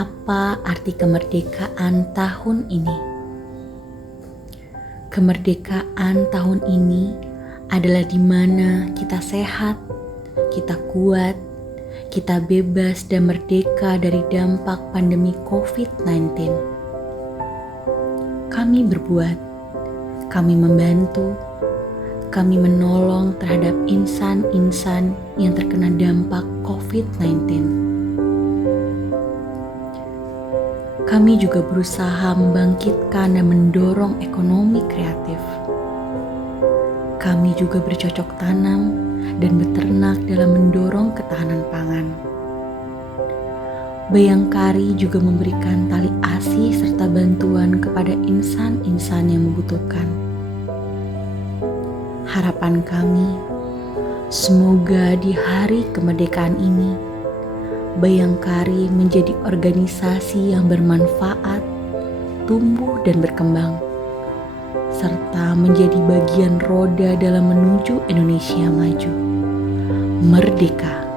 Apa arti kemerdekaan tahun ini? Kemerdekaan tahun ini adalah di mana kita sehat, kita kuat, kita bebas dan merdeka dari dampak pandemi COVID-19. Kami berbuat, kami membantu, kami menolong terhadap insan-insan yang terkena dampak COVID-19. Kami juga berusaha membangkitkan dan mendorong ekonomi kreatif. Kami juga bercocok tanam dan beternak dalam mendorong ketahanan pangan. Bayangkari juga memberikan tali asih serta bantuan kepada insan-insan yang membutuhkan. Harapan kami, semoga di hari kemerdekaan ini, Bayangkari menjadi organisasi yang bermanfaat, tumbuh dan berkembang, serta menjadi bagian roda dalam menuju Indonesia maju, merdeka.